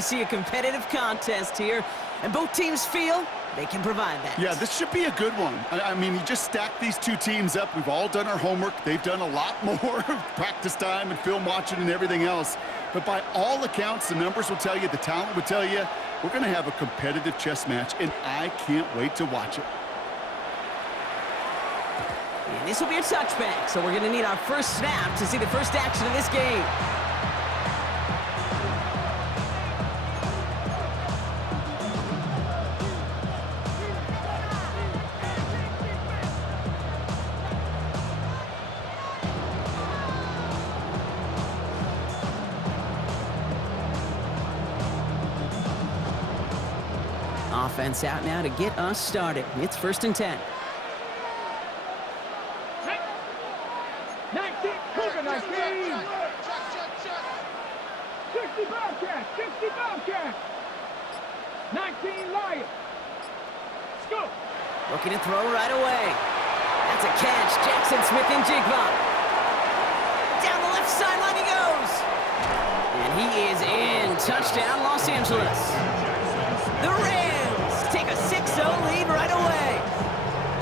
we see a competitive contest here, and both teams feel they can provide that. Yeah, this should be a good one. I mean, you just stack these two teams up. We've all done our homework. They've done a lot more practice time and film watching and everything else. But by all accounts, the numbers will tell you, the talent will tell you, we're going to have a competitive chess match, and I can't wait to watch it. And this will be a touchback, so we're going to need our first snap to see the first action of this game. Offense out now to get us started. It's 1st and 10. 19, Cougar 19. 60 Bobcats, 60 Bobcats. 19 Lions. Go. Looking to throw right away. That's a catch. Jackson Smith-Njigba. Down the left sideline he goes. And he is in. Touchdown, Los Angeles. The Rams take a 6-0 lead right away.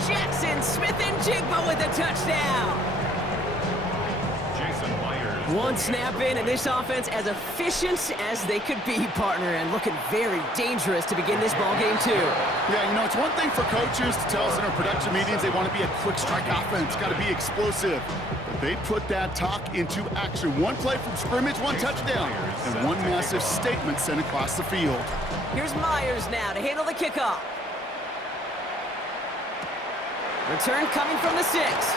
Jackson Smith-Njigba with a touchdown. One snap in, and this offense as efficient as they could be, partner, and looking very dangerous to begin this ball game too. Yeah, you know, it's one thing for coaches to tell us in our production meetings they want to be a quick strike offense, got to be explosive. But they put that talk into action. One play from scrimmage, one touchdown, and one massive statement sent across the field. Here's Myers now to handle the kickoff. Return coming from the 6.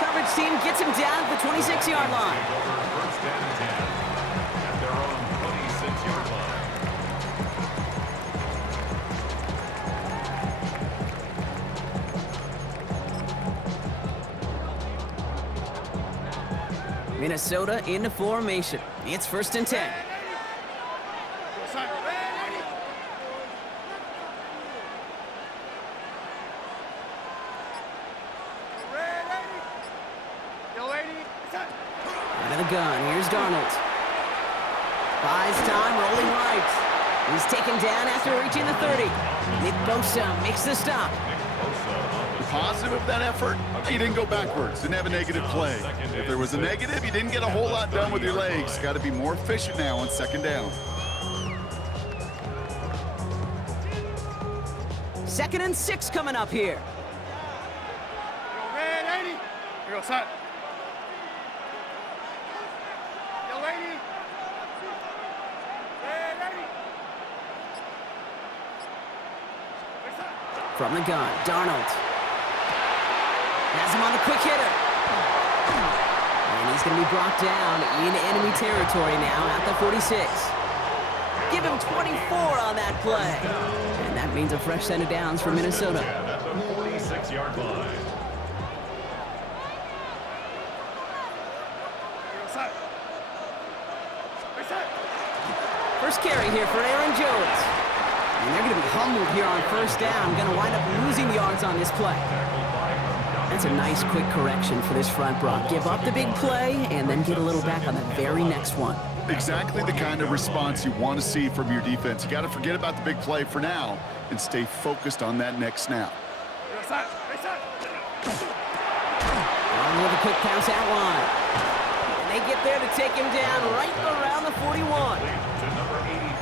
Coverage team gets him down at the 26-yard line. First and 10 at their own 26-yard line. Minnesota into formation. It's 1st and 10. Out of the gun, here's Darnold. Buys time, rolling right. He's taken down after reaching the 30. Nick Bosa makes the stop. The positive of that effort, he didn't go backwards, didn't have a negative play. If there was a negative, you didn't get a whole lot done with your legs. Got to be more efficient now on 2nd down. 2nd and 6 coming up here. Red 80. Here goes son. Yo, lady. Red 80. From the gun, Darnold. Has him on the quick hitter. And he's going to be brought down in enemy territory now at the 46. Give him 24 on that play. And that means a fresh set of downs for Minnesota. At the 46-yard line. First carry here for Aaron Jones. And they're going to be humbled here on 1st down. Going to wind up losing yards on this play. That's a nice quick correction for this front, Brock. Give up the big play and then get a little back on the very next one. Exactly the kind of response you want to see from your defense. You got to forget about the big play for now and stay focused on that next snap. On with a quick pass out line. And they get there to take him down right around the 41.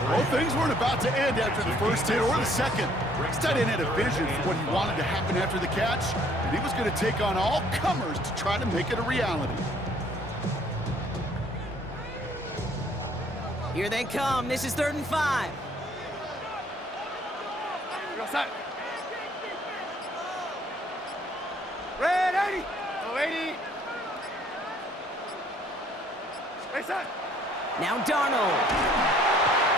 Well, things weren't about to end after the first hit or the second. This tight end had a vision for what he wanted to happen after the catch, and he was going to take on all comers to try to make it a reality. Here they come. This is 3rd and 5. Red 80. Oh, 80. Now Darnold.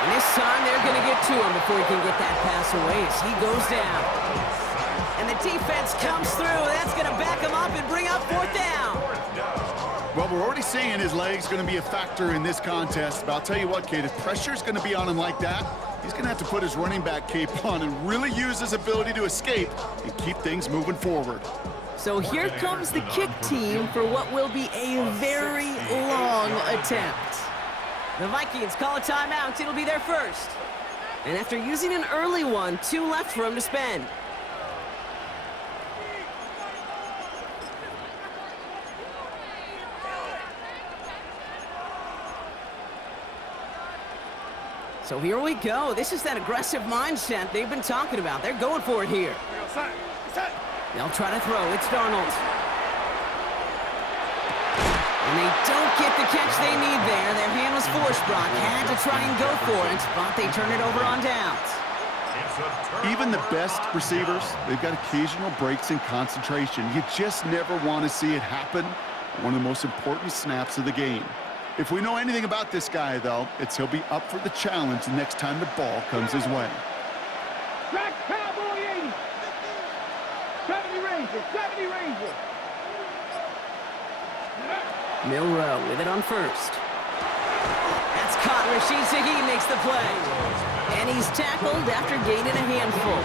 And this time they're going to get to him before he can get that pass away as he goes down. And the defense comes through. That's going to back him up and bring up 4th down. Well, we're already seeing his legs going to be a factor in this contest. But I'll tell you what, Kate, if pressure's going to be on him like that, he's going to have to put his running back cape on and really use his ability to escape and keep things moving forward. So here comes the kick team for what will be a very long attempt. The Vikings call a timeout. It'll be their first. And after using an early one, 2 left for him to spend. So here we go. This is that aggressive mindset they've been talking about. They're going for it here. They'll try to throw. It's Darnold. And they don't get the catch they need there. Their hand was forced, Brock. Had to try and go for it, but they turn it over on downs. Even the best receivers, they've got occasional breaks in concentration. You just never want to see it happen. One of the most important snaps of the game. If we know anything about this guy, though, it's he'll be up for the challenge the next time the ball comes his way. Track Cowboy 80. 70 Rangers, 70 Rangers. Milroe with it on first. That's caught. Rashid Shaheed makes the play. And he's tackled after gaining a handful.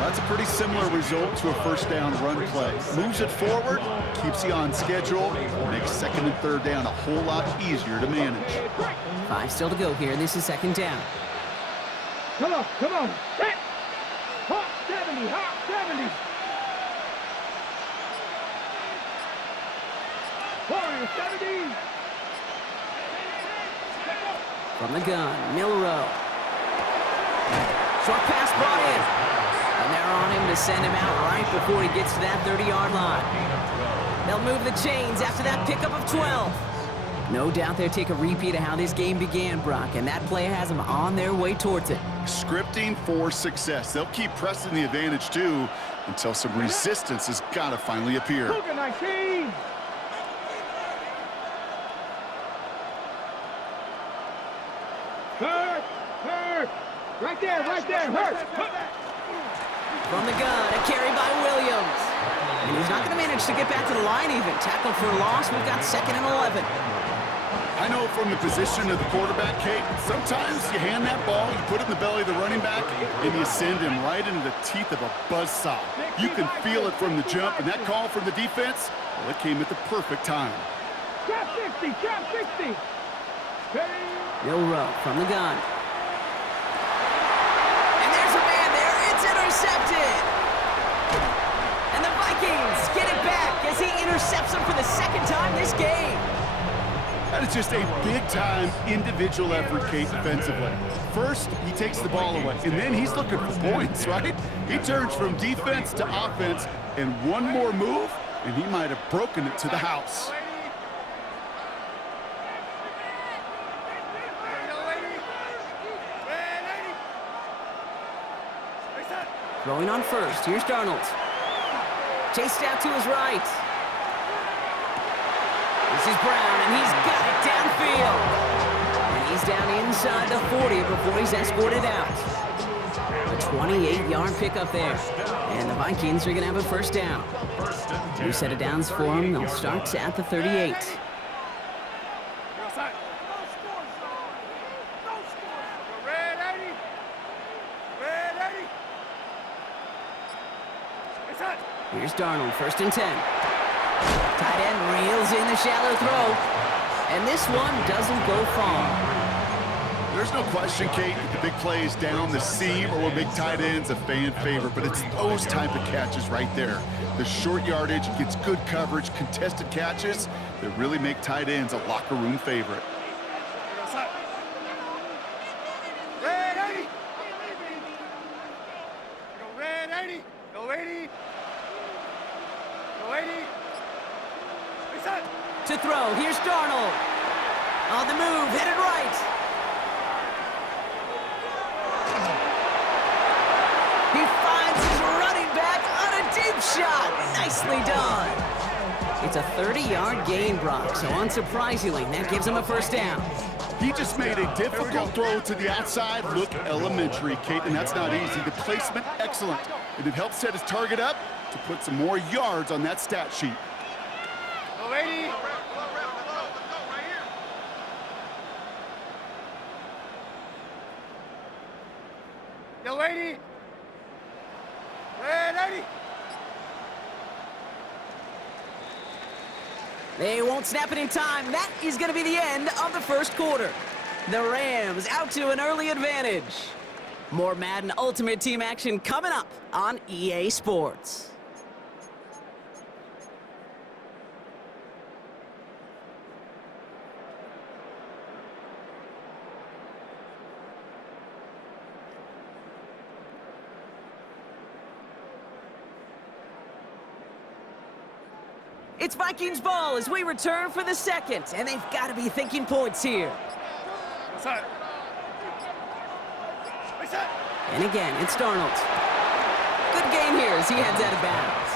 That's a pretty similar result to a first down run play. Moves it forward, keeps you on schedule, makes second and third down a whole lot easier to manage. 5 still to go here. This is second down. Come on, come on. Set. Hot 70, hot 70. Warrior 70. From the gun, Milroe. Short pass brought in. And they're on him to send him out right before he gets to that 30-yard line. They'll move the chains after that pickup of 12. No doubt they'll take a repeat of how this game began, Brock, and that play has them on their way towards it. Scripting for success. They'll keep pressing the advantage, too, until some resistance has got to finally appear. Cougar 19. Hurt. Right there, hurt. From the gun, a carry by Williams. And he's not going to manage to get back to the line even. Tackled for a loss. We've got 2nd and 11. I know from the position of the quarterback, Kate, sometimes you hand that ball, you put it in the belly of the running back, and you send him right into the teeth of a buzzsaw. You can feel it from the jump, and that call from the defense, well, it came at the perfect time. Trap 60. Milroe from the gun. And there's a man there. It's intercepted. And the Vikings get it back as he intercepts him for the 2nd time this game. That is just a big-time individual effort, Kate, defensively. First, he takes the ball away, and then he's looking for points, right? He turns from defense to offense, and one more move, and he might have broken it to the house. Throwing on first. Here's Darnold. Chased out to his right. This is Brown, and he's got it downfield. And he's down inside the 40 before he's escorted out. A 28-yard pickup there. And the Vikings are going to have a first down. 2 set of downs for them. They'll start at the 38. Here's Darnold, 1st and 10. Tight end reels in the shallow throw. And this one doesn't go far. There's no question, Kate, that the big plays down the seam or will make tight ends a fan favorite, but it's those type of catches right there. The short yardage gets good coverage, contested catches that really make tight ends a locker room favorite. To throw, here's Darnold. On the move, headed right. He finds his running back on a deep shot. Nicely done. It's a 30-yard gain, Brock, so unsurprisingly, that gives him a first down. He just made a difficult throw to the outside look elementary, Kate, and that's not easy. The placement, excellent. And it helped set his target up to put some more yards on that stat sheet. Lady. Yo, lady. Hey, lady. They won't snap it in time. That is going to be the end of the first quarter. The Rams out to an early advantage. More Madden Ultimate Team action coming up on EA Sports. It's Vikings ball as we return for the second, and they've got to be thinking points here. And again, it's Darnold. Good game here as he heads out of bounds.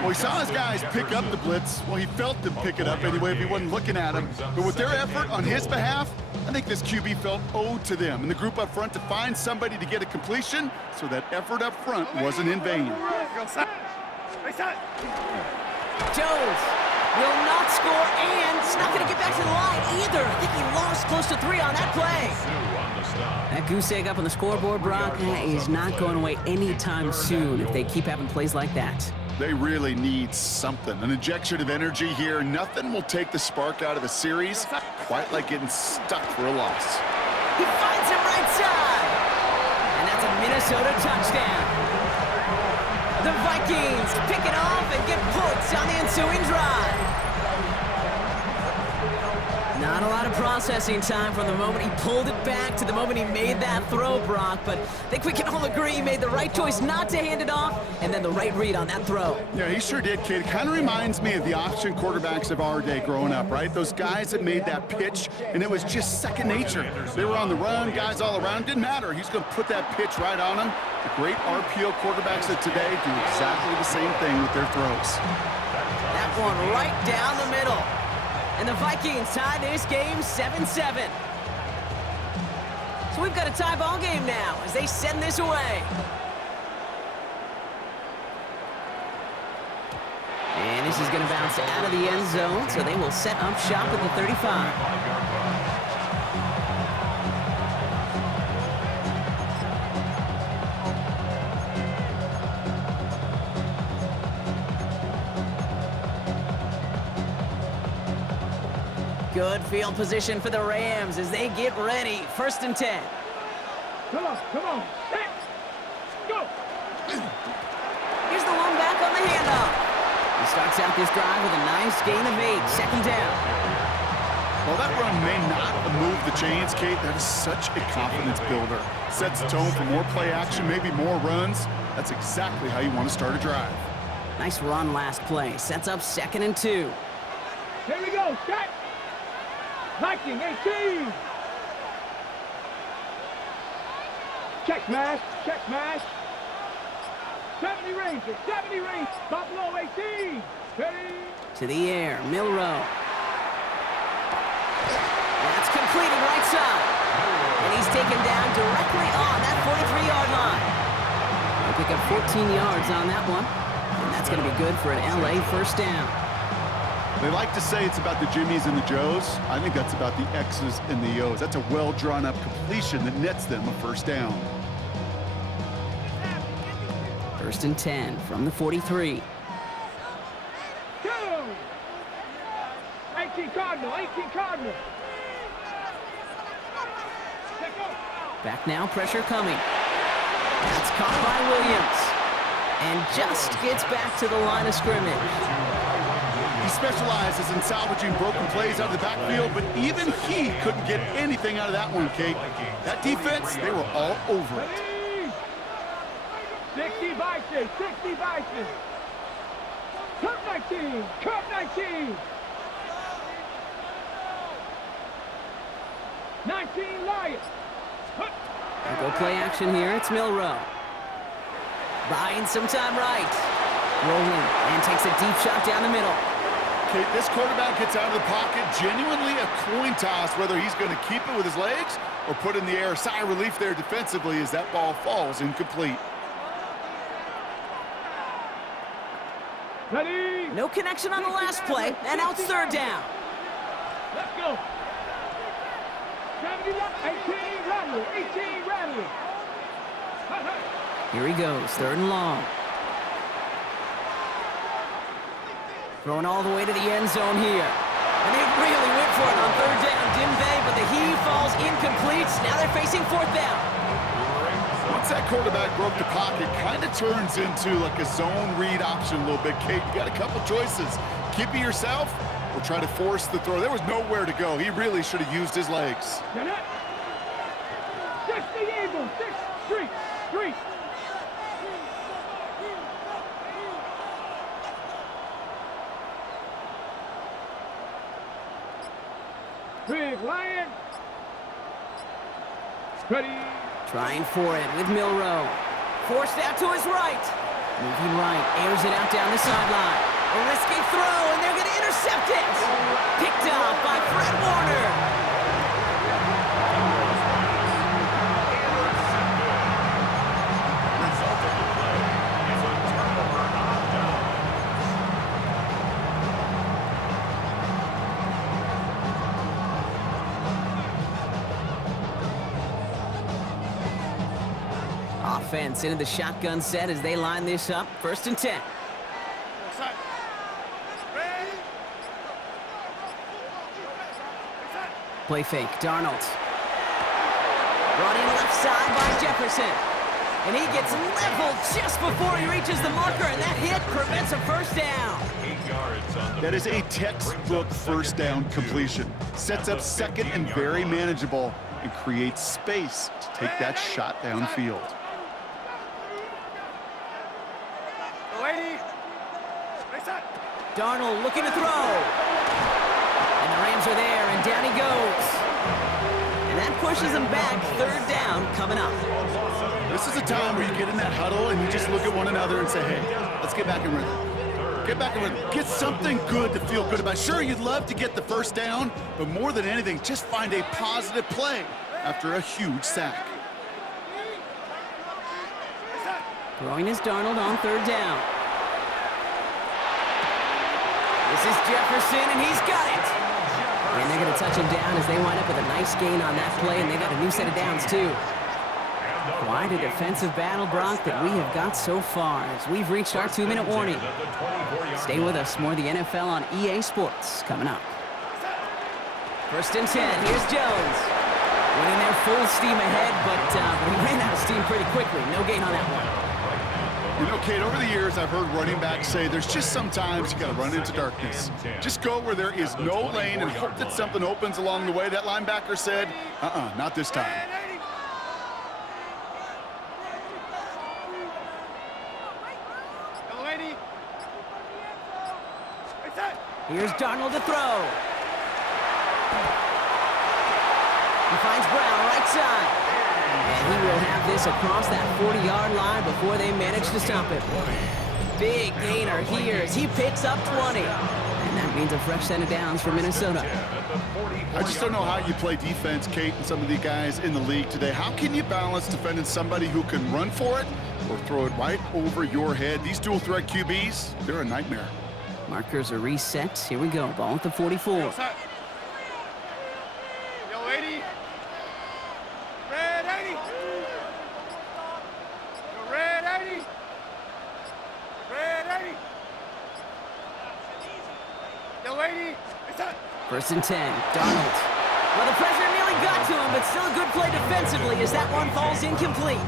Well, he saw his guys pick up the blitz. Well, he felt them pick it up anyway if he wasn't looking at him. But with their effort on his behalf, I think this QB felt owed to them and the group up front to find somebody to get a completion so that effort up front wasn't in vain. Jones will not score, and it's not going to get back to the line either. I think he lost close to 3 on that play. That goose egg up on the scoreboard, Brock, is not going away anytime soon if they keep having plays like that. They really need something, an injection of energy here. Nothing will take the spark out of a series quite like getting stuck for a loss. He finds him right side, and that's a Minnesota touchdown. The Vikings pick it off and get points on the ensuing drive. Not a lot of processing time from the moment he pulled it back to the moment he made that throw, Brock, but I think we can all agree he made the right choice not to hand it off, and then the right read on that throw. Yeah, he sure did, kid. It kind of reminds me of the option quarterbacks of our day growing up, right? Those guys that made that pitch, and it was just second nature. They were on the run, guys all around. Didn't matter. He's going to put that pitch right on them. The great RPO quarterbacks of today do exactly the same thing with their throws. That one right down the middle. And the Vikings tie this game 7-7. So we've got a tie ball game now as they send this away. And this is going to bounce out of the end zone, so they will set up shop at the 35. Good field position for the Rams as they get ready. 1st and 10. Come on, set, go. Here's the lone back on the handoff. He starts out this drive with a nice gain of 8. 2nd down. Well, that run may not have moved the chains, Kate. That is such a confidence builder. Sets the tone for more play action, maybe more runs. That's exactly how you want to start a drive. Nice run last play. Sets up 2nd and 2. Here we go, set. Viking 18. Check smash. 70 Rangers, 70 Rangers. Buffalo 18. Ready? To the air, Milrow. That's completed right side. And he's taken down directly on that 43-yard line. They'll pick up 14 yards on that one. And that's going to be good for an LA 1st down. They like to say it's about the Jimmies and the Joes. I think that's about the X's and the O's. That's a well-drawn-up completion that nets them a 1st down. 1st and 10 from the 43. Go! 18 Cardinal. Back now, pressure coming. That's caught by Williams. And just gets back to the line of scrimmage. He specializes in salvaging broken plays out of the backfield, but even he couldn't get anything out of that one, Kate. That defense, they were all over it. 60 Vikings. Cup 19. 19 Lions. Go play action here. It's Milrow. Buying some time right. Rolling and takes a deep shot down the middle. Kate, this quarterback gets out of the pocket, genuinely a coin toss whether he's going to keep it with his legs or put in the air. Sigh of relief there defensively as that ball falls incomplete. Ready? No connection on the last play, and now it's 3rd down. Let's go. 18 Rattler. Here he goes, 3rd and long. Throwing all the way to the end zone here. And they really went for it on third down, didn't they? But the heave falls incomplete. Now they're facing fourth down. Once that quarterback broke the pocket, kind of turns into like a zone read option a little bit. Kate, you got a couple choices. Keep it yourself or try to force the throw. There was nowhere to go. He really should have used his legs. You're not. 6 the Eagles. 6, 3, 3. Big Lion. Ready. Trying for it with Milroe. Forced out to his right. Moving right, airs it out down the sideline. A risky throw, and they're going to intercept it. Picked up by Fred Warner. Offense into the shotgun set as they line this up. 1st and 10. Play fake, Darnold. Brought in left side by Jefferson. And he gets leveled just before he reaches the marker, and that hit prevents a first down. 8 yards on the That is a textbook first down completion. Sets up second and very manageable and creates space to take that shot downfield. Darnold looking to throw. And the Rams are there, and down he goes. And that pushes him back. 3rd down coming up. This is a time where you get in that huddle and you just look at one another and say, hey, let's get back in rhythm. Get back in rhythm. Get something good to feel good about. Sure, you'd love to get the first down, but more than anything, just find a positive play after a huge sack. Throwing is Darnold on 3rd down. This is Jefferson, and he's got it. And they're going to touch him down as they wind up with a nice gain on that play, and they got a new set of downs, too. Quite a defensive battle, Brock, that we have got so far as we've reached our 2-minute warning. Stay with us. More of the NFL on EA Sports coming up. 1st and 10. Here's Jones. Winning there full steam ahead, but we ran out of steam pretty quickly. No gain on that one. You know, Kate, over the years, I've heard running backs say there's just sometimes you got to run into darkness. Just go where there is no lane and hope that something opens along the way. That linebacker said, not this time. Here's Darnold to throw. He finds Brown right side. And he will have this across that 40-yard line before they manage to stop it. Big gainer here as he picks up 20. And that means a fresh set of downs for Minnesota. I just don't know how you play defense, Kate, and some of the guys in the league today. How can you balance defending somebody who can run for it or throw it right over your head? These dual-threat QBs, they're a nightmare. Markers are reset. Here we go. Ball at the 44. Yo, 80. Red 80. Yo, red 80. Red 80. Yo, 80. It's up. 1st and 10. Darnold. Well, the pressure nearly got to him, but still a good play defensively as that one falls incomplete.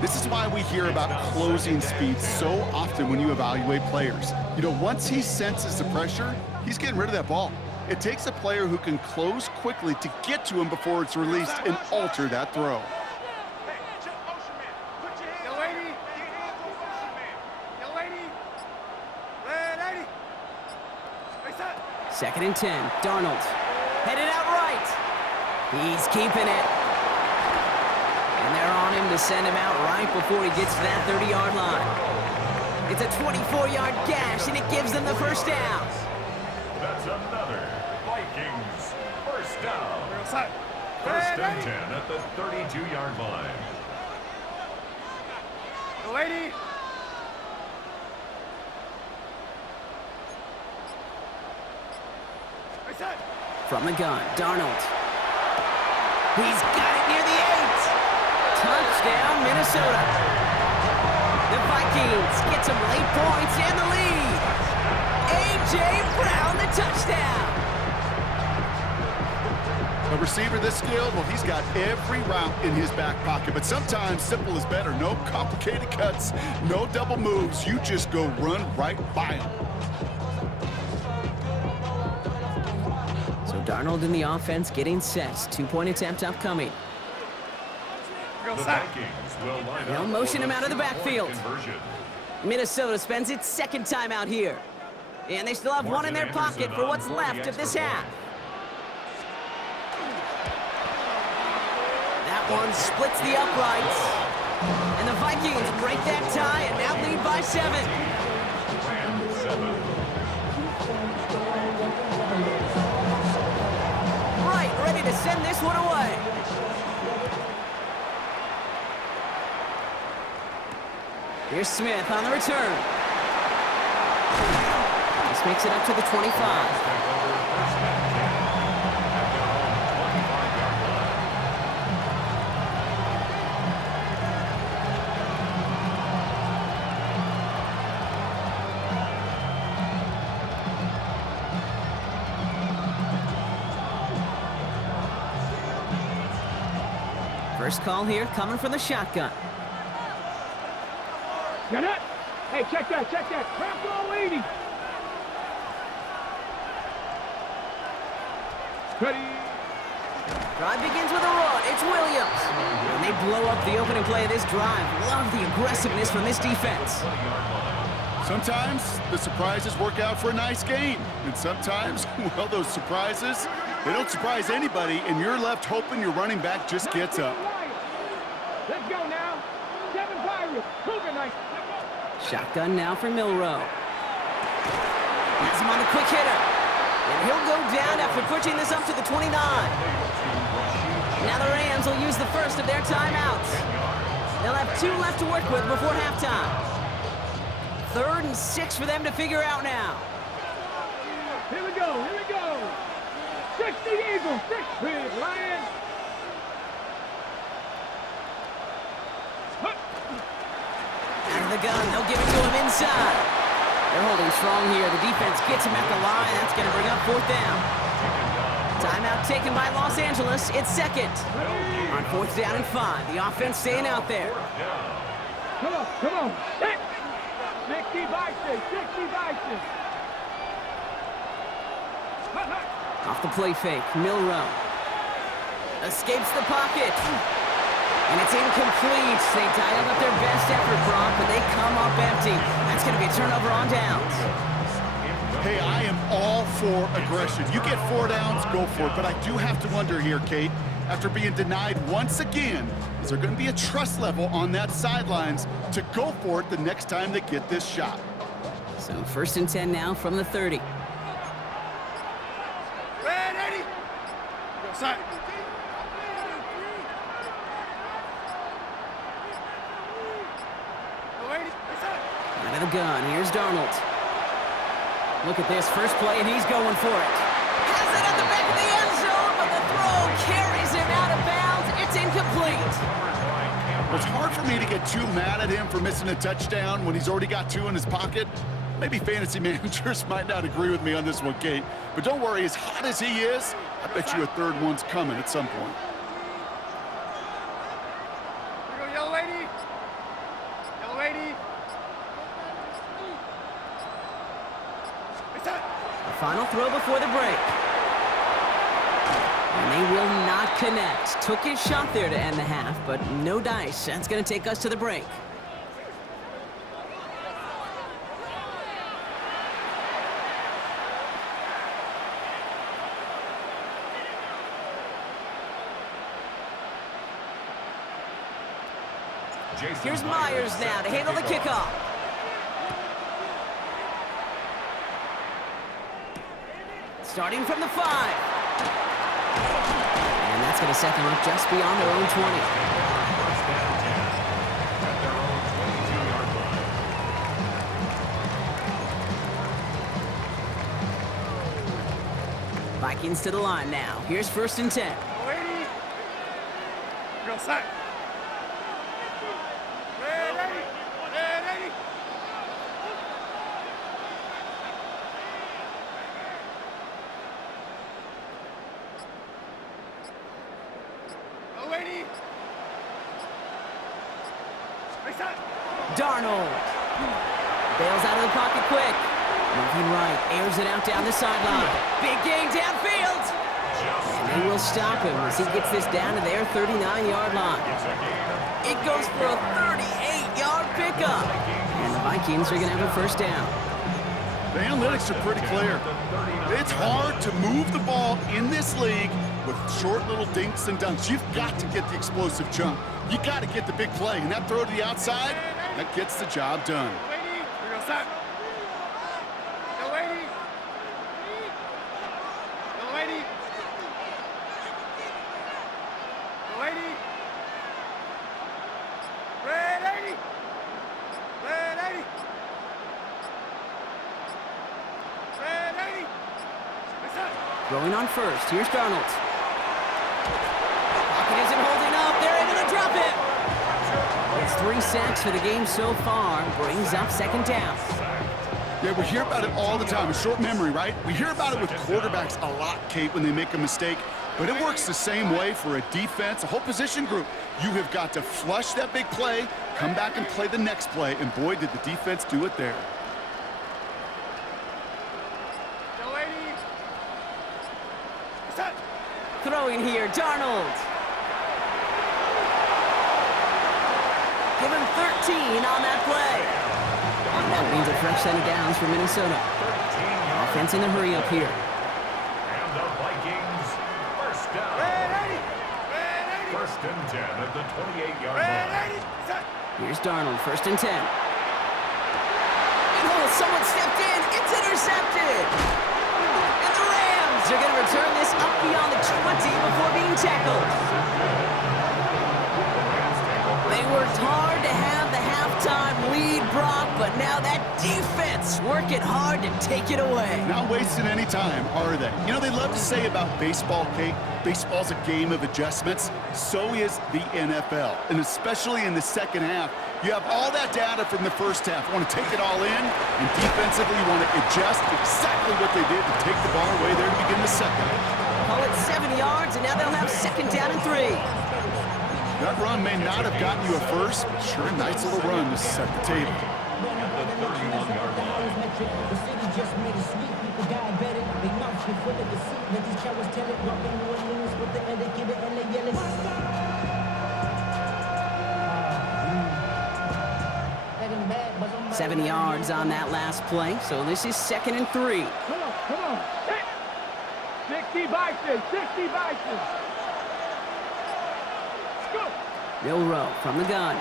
This is why we hear about closing speed so often when you evaluate players. You know, once he senses the pressure, he's getting rid of that ball. It takes a player who can close quickly to get to him before it's released and alter that throw. Yo, 80. Yo, 80. Red 80. It's up. 2nd and 10. Darnold. Headed out right. He's keeping it. And they're on him to send him out right before he gets to that 30-yard line. It's a 24-yard gash, and it gives them the first down. That's another Vikings first down. First 1st and 10 at the 32-yard line. Yo, 80. It's up. From the gun, Darnold. He's got it near the 8. Touchdown, Minnesota. The Vikings get some late points and the lead. A.J. Brown, the touchdown. A receiver this skilled, well, he's got every route in his back pocket. But sometimes simple is better. No complicated cuts, no double moves. You just go run right by him. So Darnold in the offense getting set. 2-point attempt upcoming. The Vikings will line They'll up motion for him the out of the 2-point backfield. conversion. Minnesota spends its second time out here. And they still have one in their pocket for what's left of this half. That one splits the uprights. And the Vikings break that tie and now lead by 7. And 7. Right, ready to send this one away. Here's Smith on the return. This makes it up to the 25. First call here coming from the shotgun. Got it? Hey, check that, check that. Trap ball 80. Ready. Drive begins with a run. It's Williams. And they blow up the opening play of this drive. Love the aggressiveness from this defense. Sometimes the surprises work out for a nice game. And sometimes, well, those surprises, they don't surprise anybody, and you're left hoping your running back just gets up. Let's go now. 7 Pirates. Cougar night. Shotgun now for Milrow. Has him on the quick hitter. And he'll go down after pushing this up to the 29. Now the Rams will use the first of their timeouts. They'll have 2 left to work with before halftime. 3rd and 6 for them to figure out now. Here we go, here we go. 60 Eagles, 6 big Lions. Out of the gun, they'll give it to him inside. They're holding strong here. The defense gets him at the line. That's going to bring up 4th down. Timeout taken by Los Angeles. It's 2nd. On 4th down and 5. The offense staying out there. Come on, come on. 60 Vikings, 60 Vikings. Off the play fake, Milrow. Escapes the pocket. And it's incomplete. They dialed up their best effort, Brock, but they come up empty. That's going to be a turnover on downs. Hey, I am all for aggression. You get 4 downs, go for it. But I do have to wonder here, Kate, after being denied once again, is there going to be a trust level on that sidelines to go for it the next time they get this shot? So 1st and 10 now from the 30. Ready? Go side. Out of the gun, here's Darnold. Look at this, first play, and he's going for it. Has it at the back of the end zone, but the throw carries him out of bounds. It's incomplete. It's hard for me to get too mad at him for missing a touchdown when he's already got 2 in his pocket. Maybe fantasy managers might not agree with me on this one, Kate. But don't worry, as hot as he is, I bet you a 3rd one's coming at some point. Here we go, yellow lady. Yellow lady. The final throw before the break. And they will not connect. Took his shot there to end the half, but no dice. That's going to take us to the break. Here's Myers now to handle the kickoff. Starting from the 5. And that's going to set them up just beyond their own 20. Vikings to the line now. Here's 1st and 10. Lady. Go side. Ready. Ready. Darnold bails out of the pocket quick. Moving right, airs it out down the sideline. Big gain downfield. And they will stop him as he gets this down to their 39-yard line. It goes for a 38-yard pickup. And the Vikings are going to have a first down. The analytics are pretty clear. It's hard to move the ball in this league with short little dinks and dunks. You've got to get the explosive jump. You got to get the big play. And that throw to the outside, that gets the job done. Throwing on first. Here's Darnold. Pocket isn't holding up. They're able to drop it. It's 3 sacks for the game so far. Brings up second down. Yeah, we hear about it all the time. A short memory, right? We hear about it with quarterbacks a lot, Kate, when they make a mistake. But it works the same way for a defense, a whole position group. You have got to flush that big play, come back and play the next play, and boy, did the defense do it there. Throwing here, Darnold. Give him 13 on that play. And that means a fresh set of downs for Minnesota. Offense in the hurry up here. And the Vikings, first down. First and 10 at the 28-yard line. Here's Darnold, first and 10. And someone stepped in. It's intercepted. And the Rams are going to return this up beyond the 20 before being tackled. They worked hard to have the halftime lead, Brock, but now that defense working hard to take it away. Not wasting any time, are they? You know, they love to say about baseball, Kate, baseball's a game of adjustments. So is the NFL, and especially in the second half. You have all that data from the first half. You want to take it all in, and defensively you want to adjust exactly what they did to take the ball away there to begin the second. Call it 70 yards, and now they'll have second down and 3. That run may not have gotten you a first, but sure a nice little run to set the table. Seven yards on that last play, so this is second and 3. Come on. 60 Bison, 60 Bison. Go. Milroe from the gun.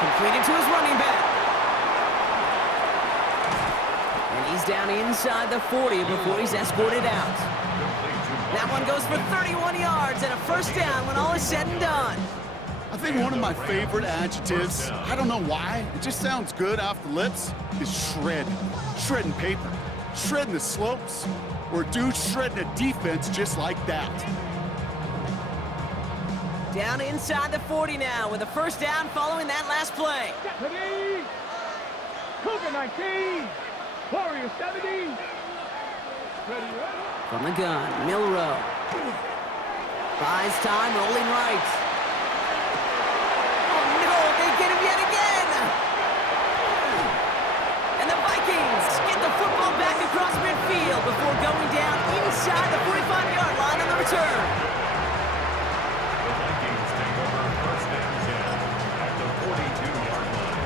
Completed to his running back. And he's down inside the 40 before he's escorted out. That one goes for 31 yards and a first down when all is said and done. I think one of my favorite adjectives, I don't know why, it just sounds good off the lips, is shred. Shredding paper. Shredding the slopes. Or a dude shredding a defense just like that. Down inside the 40 now with a first down following that last play. Ready. Cougar 19. Warrior 70. Ready. From the gun, Milroe. Buys time, rolling right. Oh no, they get him yet again! And the Vikings get the football back across midfield before going down inside the 45-yard line on the return. The Vikings take over first and 10 at the 42-yard line.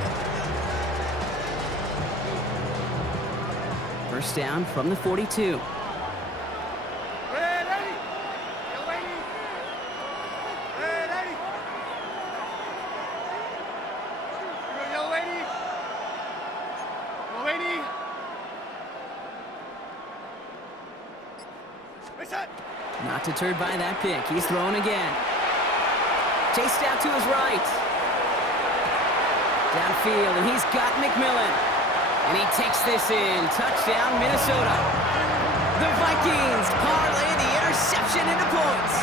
First down from the 42. Not deterred by that pick. He's throwing again. Chased out to his right. Downfield, and he's got McMillan. And he takes this in. Touchdown, Minnesota. The Vikings parlay the interception into points.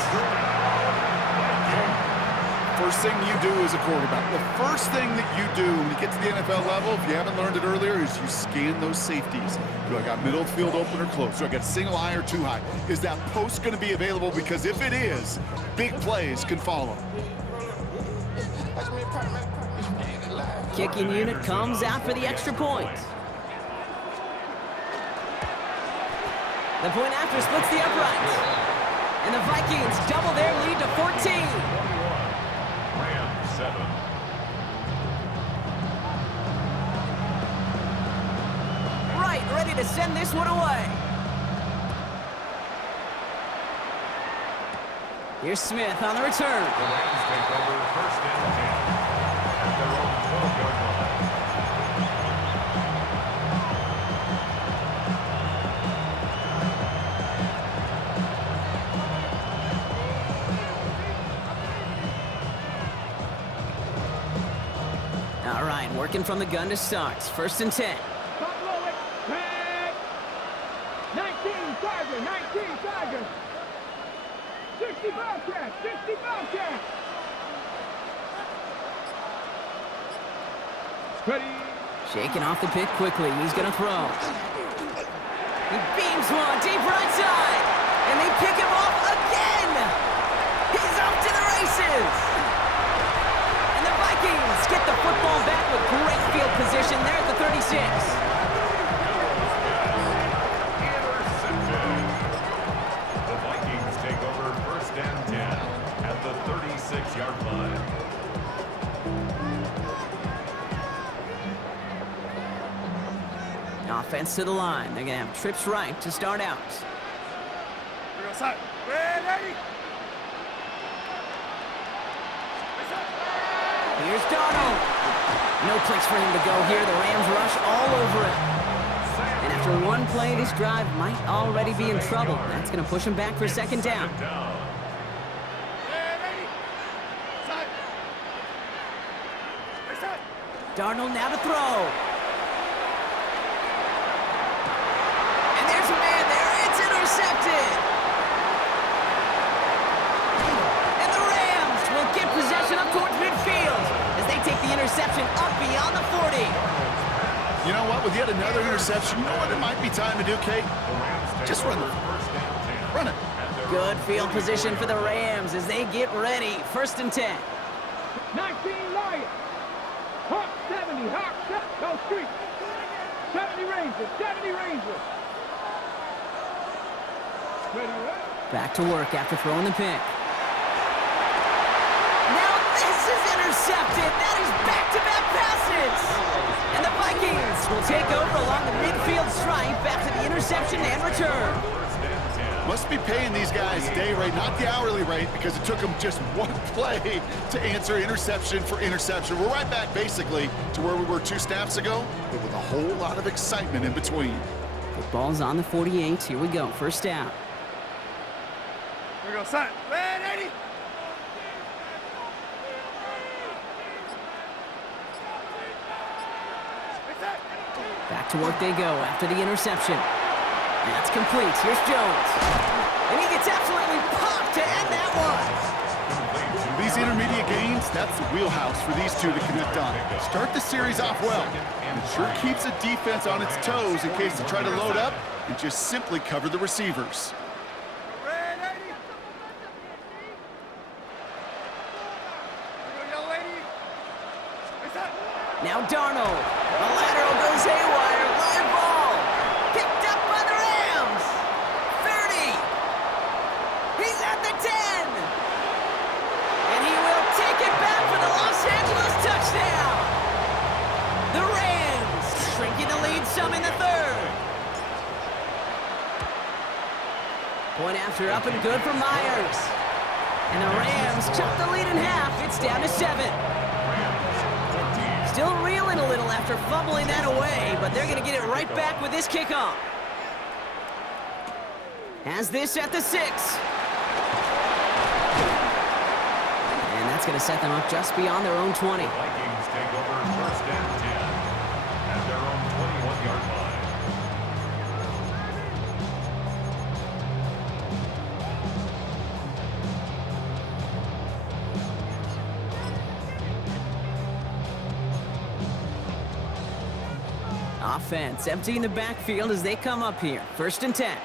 First first thing you do as a quarterback? The first thing that you do when you get to the NFL level, if you haven't learned it earlier, is you scan those safeties. Do I got middle field open or close? Do I got single high or two high? Is that post going to be available? Because if it is, big plays can follow. Kicking unit comes out for the extra point. The point after splits the uprights. And the Vikings double their lead to 14. Rams 7. Right, ready to send this one away. Here's Smith on the return. The Rams take over first and 10 at their own 12-yard line. All right, working from the gun to start. First and 10. Top low it. Tag. 19 Tiger. 19 Tiger. 60 Bobcat. 60 Bobcat. Ready. Shaking off the pick quickly. He's going to throw. He beams one deep right side. And they pick him off again. He's off to the races. And the Vikings get the football back with great field position there at the 36. Intercepted. The Vikings take over first and 10 at the 36-yard line. Offense to the line. They're going to have trips right to start out. Ready. Here's Darnold. No place for him to go here. The Rams rush all over him. And after one play, this drive might already be in trouble. That's going to push him back for second down. Darnold now to throw. And there's a man there. It's intercepted. And the Rams will get possession up towards midfield as they take the interception up beyond the 40. You know what? With yet another interception, you know what it might be time to do, Kate? Just run the run it. Good field position for the Rams as they get ready. First and 10. 19 Lions. Hawk 70. Hawk 70. Go street. 70 Rangers. 70 Rangers. Ready. Back to work after throwing the pick. Now this is intercepted. That is back-to-back passes. And the Vikings will take over along the midfield stripe after the interception and return. Must be paying these guys day rate, not the hourly rate, because it took them just one play to answer interception for interception. We're right back, basically, to where we were 2 snaps ago, but with a whole lot of excitement in between. Football's on the 48. Here we go. First down. Here we go, son. Ready. Back to work they go after the interception. That's complete. Here's Jones. And he gets absolutely popped to end that one. These intermediate gains, that's the wheelhouse for these two to connect on. Start the series off well. It sure keeps the defense on its toes in case they try to load up and just simply cover the receivers. Now Darnold. The lateral goes haywire. Live ball. Picked up by the Rams. 30. He's at the 10. And he will take it back for the Los Angeles touchdown. The Rams shrinking the lead some in the third. Point after up and good for Myers. And the Rams chop the lead in half. It's down to 7. Still reeling a little after fumbling that away, but they're going to get it right back with this kickoff. Has this at the 6. And that's going to set them up just beyond their own 20. Vikings take over first and 10 at their own 21-yard line. Offense emptying the backfield as they come up here. 1st and 10.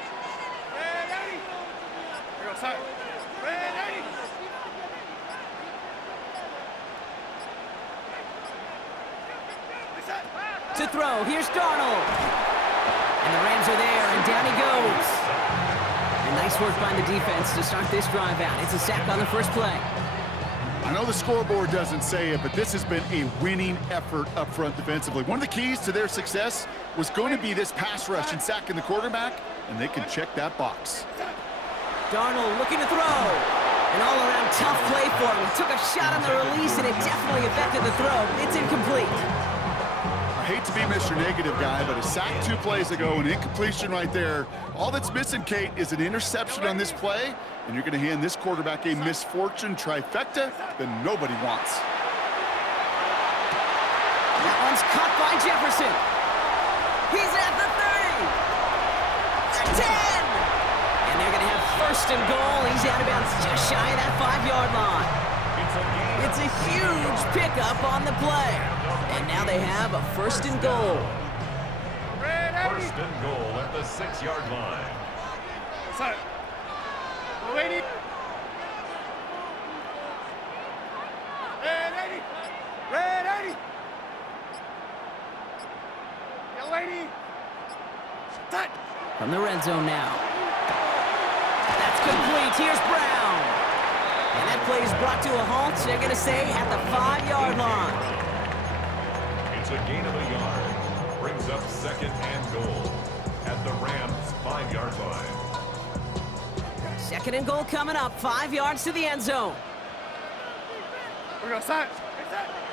To throw, here's Darnold. And the Rams are there, and down he goes. And nice work by the defense to start this drive out. It's a sack on the first play. I know the scoreboard doesn't say it, but this has been a winning effort up front defensively. One of the keys to their success was going to be this pass rush and sacking the quarterback, and they can check that box. Darnold looking to throw. An all-around tough play for him. He took a shot on the release, and it definitely affected the throw. It's incomplete. I hate to be Mr. Negative guy, but a sack 2 plays ago, an incompletion right there. All that's missing, Kate, is an interception on this play, and you're going to hand this quarterback a misfortune trifecta that nobody wants. That one's caught by Jefferson. He's at the 30. The 10. And they're going to have 1st and goal. He's out of bounds just shy of that 5-yard line. It's a huge pickup on the play. And now they have a 1st and goal. 1st and goal at the 6-yard line. From the red zone now. That's complete. Here's Brown. And that play is brought to a halt. They're going to say at the 5-yard line. It's a gain of a yard. Brings up 2nd and goal at the Rams' 5-yard line. 2nd and goal coming up. 5 yards to the end zone.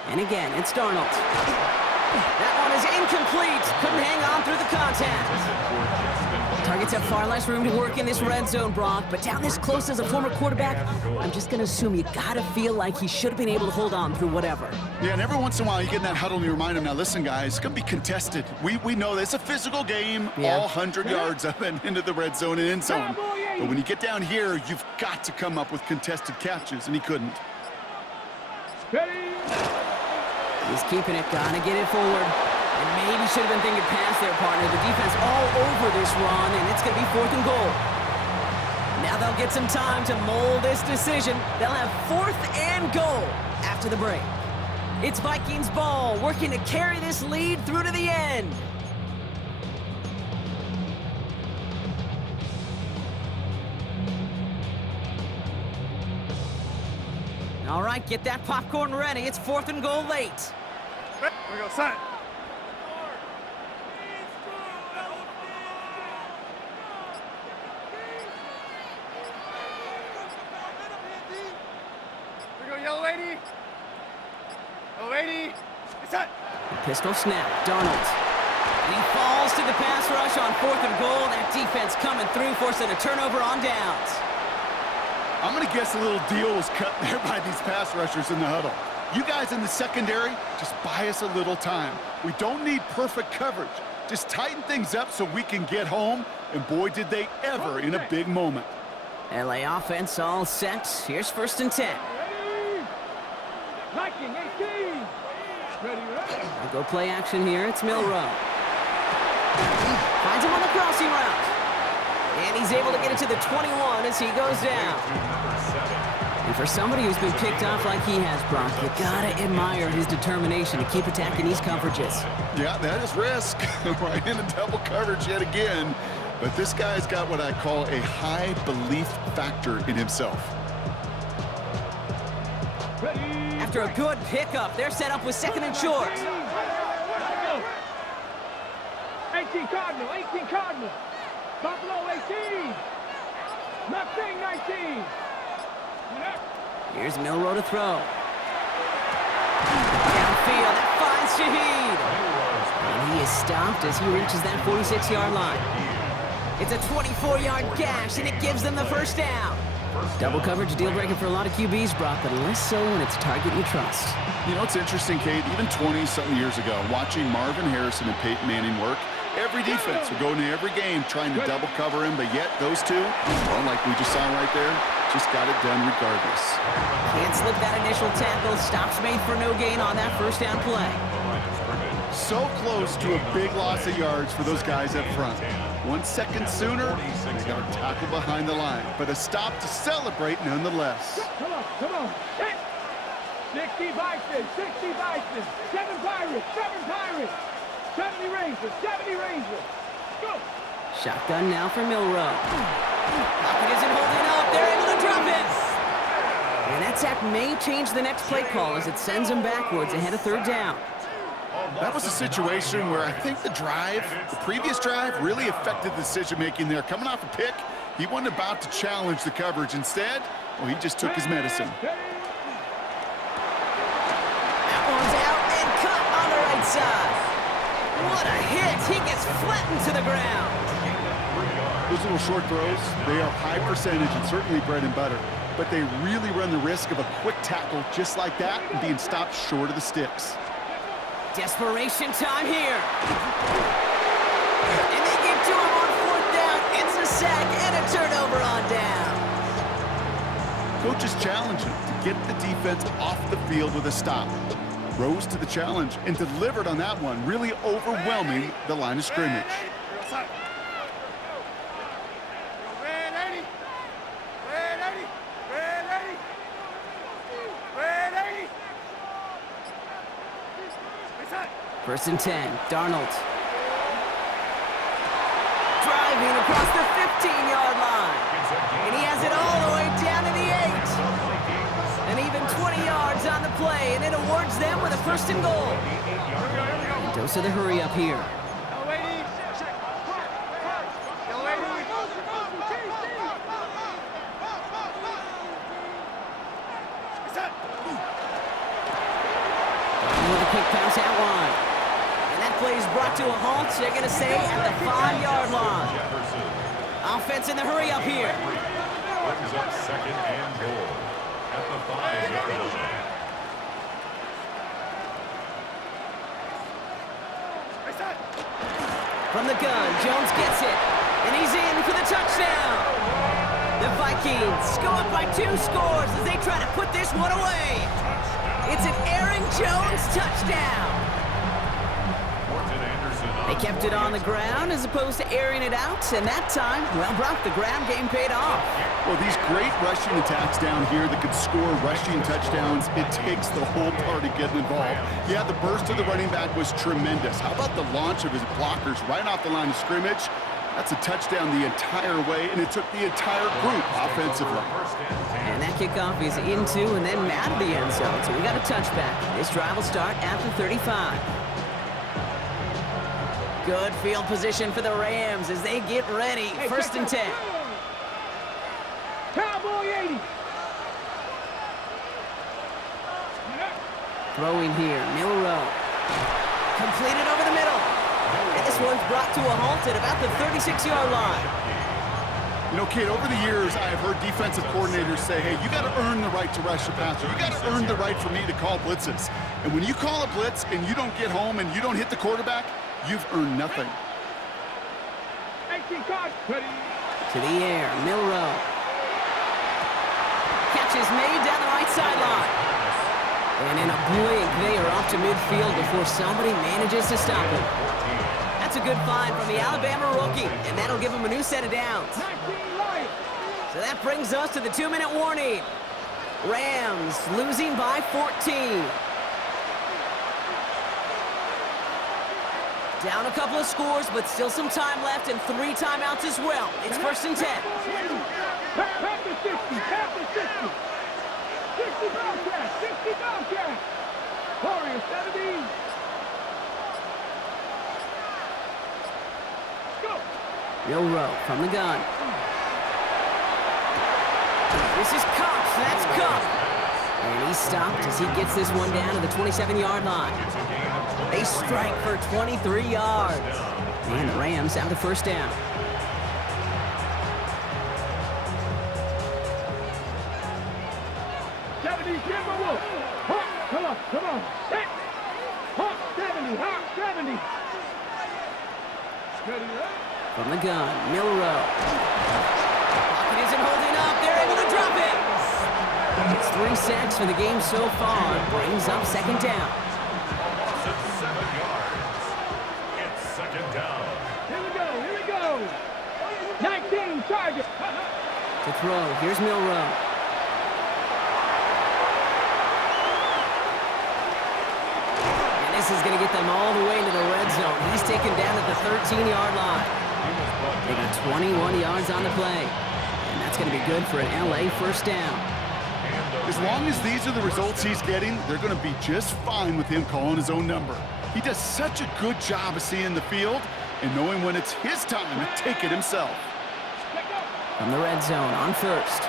And again, it's Darnold. That one is incomplete. Couldn't hang on through the contact. Targets have far less room to work in this red zone, Brock, but down this close as a former quarterback, I'm just going to assume you got to feel like he should have been able to hold on through whatever. Yeah, and every once in a while you get in that huddle and you remind him, now listen, guys, it's going to be contested. We know this. It's a physical game, all 100 yards up and into the red zone and end zone. But when you get down here, you've got to come up with contested catches, and he couldn't. He's keeping it, gonna get it forward. And maybe should have been thinking pass there, partner. The defense all over this run, and it's gonna be 4th and goal. Now they'll get some time to mold this decision. They'll have 4th and goal after the break. It's Vikings ball, working to carry this lead through to the end. All right, get that popcorn ready. It's 4th and goal late. Here we go, son. Here we go, yellow lady. Yellow lady. It's up. Pistol snap, Darnold. And he falls to the pass rush on 4th and goal. That defense coming through, forcing a turnover on downs. I'm going to guess a little deal was cut there by these pass rushers in the huddle. You guys in the secondary, just buy us a little time. We don't need perfect coverage. Just tighten things up so we can get home, and boy, did they ever in a big moment. LA offense all set. Here's 1st and 10. Ready. Viking 18. Ready. I'll go play action here. It's Milroe. Finds him on the crossing route. And he's able to get it to the 21 as he goes down. And for somebody who's been picked off like he has, Brock, you gotta admire his determination to keep attacking these coverages. Yeah, that is risk. Right into double coverage yet again. But this guy's got what I call a high belief factor in himself. After a good pickup, they're set up with 2nd and short. 18 Cardinal, 18 Cardinal. Buffalo 18. Mustang 19. Here's Milroe to throw. Downfield, that finds Shaheed. And he is stopped as he reaches that 46-yard line. It's a 24-yard gash, and it gives them the 1st down. Double coverage deal breaker for a lot of QBs, Brock, but less so when it's a target you trust. You know, it's interesting, Kate, even 20-something years ago, watching Marvin Harrison and Peyton Manning work, every defense would go into every game trying to double cover him, but yet those two, well, like we just saw right there, just got it done regardless. Can't slip that initial tackle. Stops made for no gain on that 1st down play. So close to a big loss of yards for those guys up front. 1 second sooner, they got a tackle behind the line, but a stop to celebrate nonetheless. Come on, come on. 60 Vikings, 60 Vikings. 7 Pirates, 7 Pirates. 70 Rangers, 70 Rangers. Go. Shotgun now for Milrow. Pocket isn't holding up. They're able to drop it. And that sack may change the next play call as it sends them backwards ahead of third down. That was a situation where I think the previous drive, really affected the decision-making there. Coming off a pick, he wasn't about to challenge the coverage. Instead, well, he just took his medicine. That one's out and cut on the right side. What a hit. He gets flattened to the ground. Those little short throws, they are high percentage and certainly bread and butter. But they really run the risk of a quick tackle just like that and being stopped short of the sticks. Desperation time here. And they get to him on fourth down. It's a sack and a turnover on down. Coaches challenge him to get the defense off the field with a stop. Rose to the challenge and delivered on that one, really overwhelming the line of scrimmage. First and 10, Darnold. Driving across the 15-yard line. And he has it all the way down to the 8. And even 20 yards on the play, and it awards them with a first and goal. And dose of the hurry up here. With a quick pass out wide. And that play is brought to a halt, they're going to say, at the 5-yard line. Offense in the hurry up here. Brings up second and goal at the 5-yard line. From the gun, Jones gets it. And he's in for the touchdown. The Vikings go up by 2 scores as they try to put this one away. It's an Aaron Jones touchdown. They kept it on the ground as opposed to airing it out, and that time, well, Brock, the ground game paid off. Well, these great rushing attacks down here that could score rushing touchdowns, it takes the whole party getting involved. Yeah, the burst of the running back was tremendous. How about the launch of his blockers right off the line of scrimmage? That's a touchdown the entire way, and it took the entire group offensively. And that kickoff is into and then out of the end zone, so we got a touchback. This drive will start after 35. Good field position for the Rams as they get ready. First and 10. Cowboy 80. Throwing here, Milrow. Completed over the middle. And this one's brought to a halt at about the 36-yard line. You know, kid, over the years, I have heard defensive coordinators say, hey, you got to earn the right to rush the passer. You got to earn the right for me to call blitzes. And when you call a blitz and you don't get home and you don't hit the quarterback, you've earned nothing. To the air, Milrow. Catch is made down the right sideline. And in a blink, they are off to midfield before somebody manages to stop him. That's a good find from the Alabama rookie, and that'll give him a new set of downs. So that brings us to the 2-minute warning. Rams losing by 14. Down a couple of scores, but still some time left and 3 timeouts as well. It's first and 10. Back to 60, back to 60. 60 Bobcats, 60 Bobcats. Warriors 70. Go. Milrow from the gun. This is Cox, that's Cup. And he's stopped as he gets this one down to the 27-yard line. They strike for 23 yards. And the Rams have the first down. Come on, come on. Hit. Hawk 70, Hawk 70. From the gun, Milrow. Pocket isn't holding up. They're able to drop it. It's 3 sacks for the game so far. Brings up second down. Loss of 7 yards. throw. Here's Milroe. And this is going to get them all the way into the red zone. He's taken down at the 13-yard line. They got 21 yards on the play. And that's going to be good for an LA first down. As long as these are the results he's getting, they're going to be just fine with him calling his own number. He does such a good job of seeing the field and knowing when it's his time to take it himself. From the red zone on first.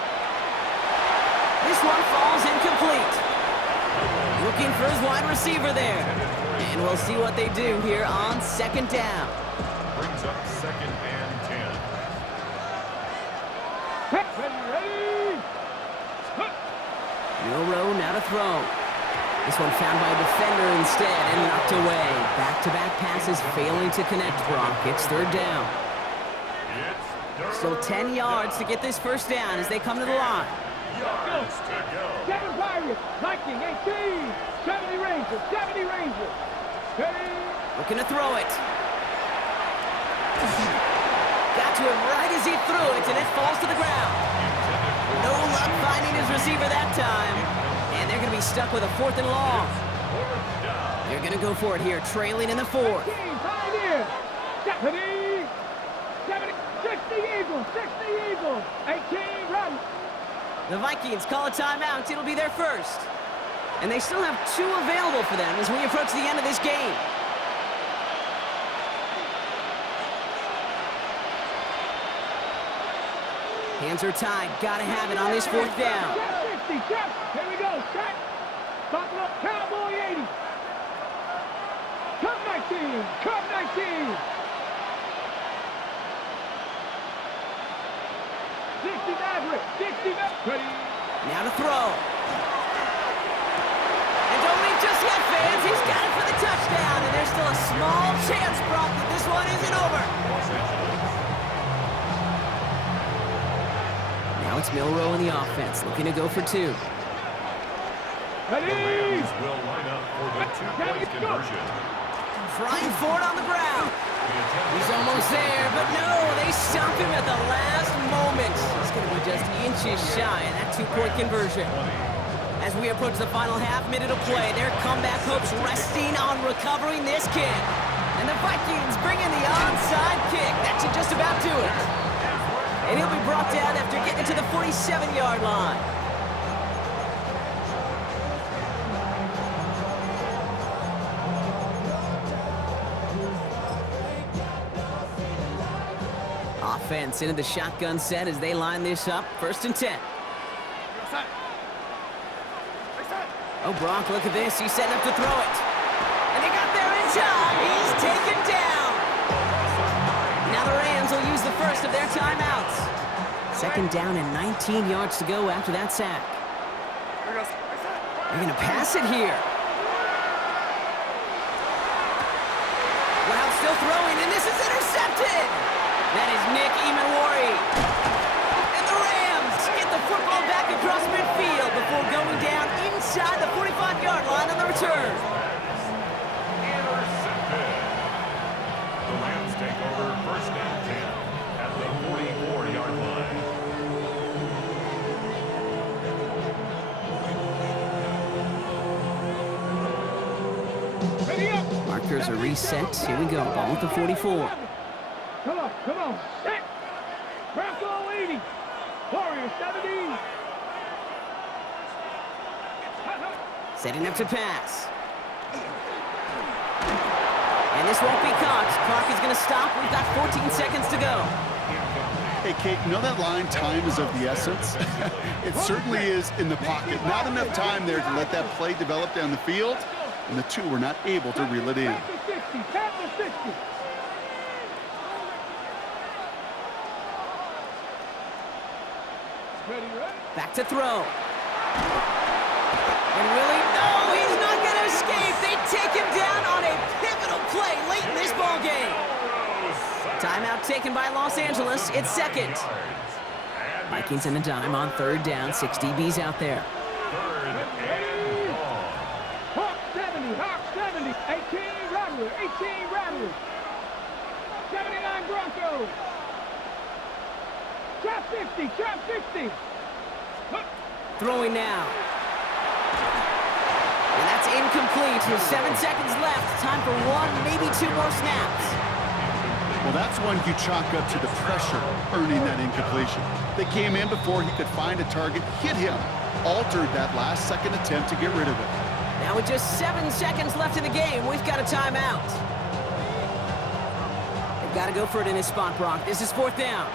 This one falls incomplete. Looking for his wide receiver there. And we'll see what they do here on second down. Brings up 2nd and 10. Ready? Milroe now to throw. This one found by a defender instead and knocked away. Back-to-back passes failing to connect, Brock. It's third down. Still 10 yards to get this first down as they come to the line. Yards to go. 7 Pirates, Viking 18, 70 Rangers, 70 Rangers. Ready? Looking to throw it. Got to him right as he threw it, and it falls to the ground. No luck finding his receiver that time. And they're going to be stuck with a 4th and long. They're going to go for it here, trailing in the 4th. Pioneer, 70, 70, 60 Eagles, 60 Eagles, 18 run. The Vikings call a timeout. It'll be their first. And they still have 2 available for them as we approach the end of this game. Hands are tied. Gotta have it on this 4th down. 60, check. Here we go, check. Buffalo Cowboy 80. Cup 19, Cup 19. 60 Maverick, 60 Maverick. Ready? Now to throw. And don't leave just yet, fans. He's got it for the touchdown. And there's still a small chance, Brock, that this one isn't over. Now it's Milroe in the offense, looking to go for 2. Ready? The Rams will line up for the 2-point conversion. Trying for it on the ground. He's almost there, but no, they stop him at the last moment. He's going to be just inches shy of that 2-point conversion. As we approach the final half-minute of play, their comeback hopes resting on recovering this kick. And the Vikings bring in the onside kick. That should just about do it. And he'll be brought down after getting to the 47-yard line. Offense into the shotgun set as they line this up. 1st and 10. Oh, Brock, look at this. He's setting up to throw it. And they got there in time. He's taken down. Now the Rams will use the first of their timeouts. 2nd down and 19 yards to go after that sack. They're going to pass it here. Wow, still throwing, and this is intercepted. That is Nick Emanwari. And the Rams get the football back across midfield before going down inside the 45-yard line on the return. Intercepted. The Rams take over 1st and 10 at the 44-yard line. Ready up. Markers are reset. Here we go. Ball at the 44. Come on. Set. Bronco 80. Warrior 70. Setting up to pass. And this won't be caught. Clock is going to stop. We've got 14 seconds to go. Hey, Kate, you know that line, time is of the essence? It certainly is in the pocket. Not enough time there to let that play develop down the field, and the 2 were not able to reel it in. 10 to 60. 10 to 60. Ready? Back to throw. And Willie, no, he's not going to escape. They take him down on a pivotal play late in this ball game. Timeout taken by Los Angeles. It's 2nd. Vikings in the dime on 3rd down. 6 DBs out there. 3rd and long. Hawk 70. Hawk 70. 18 Rattler. 18 Rattler. 79 Broncos. Trap 50, trap 50. Throwing now. And that's incomplete with 7 seconds left. Time for one, maybe two more snaps. Well, that's one you chalk up to the pressure earning that incompletion. They came in before he could find a target, hit him, altered that last-second attempt to get rid of it. Now with just 7 seconds left in the game, we've got a timeout. They've got to go for it in his spot, Brock. This is 4th down.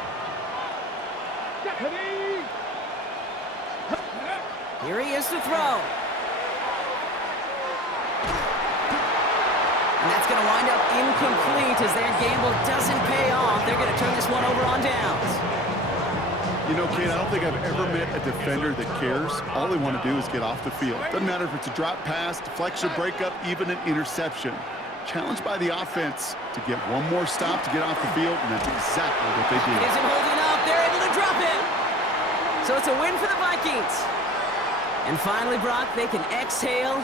Here he is to throw. And that's going to wind up incomplete as their gamble doesn't pay off. They're going to turn this one over on downs. You know, Kate, I don't think I've ever met a defender that cares. All they want to do is get off the field. Doesn't matter if it's a drop pass, deflection, breakup, even an interception. Challenged by the offense to get one more stop to get off the field, and that's exactly what they did. Isn't holding up. They're able to drop him. So it's a win for the Vikings. And finally, Brock, they can exhale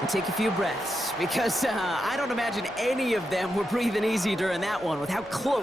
and take a few breaths because I don't imagine any of them were breathing easy during that one with how close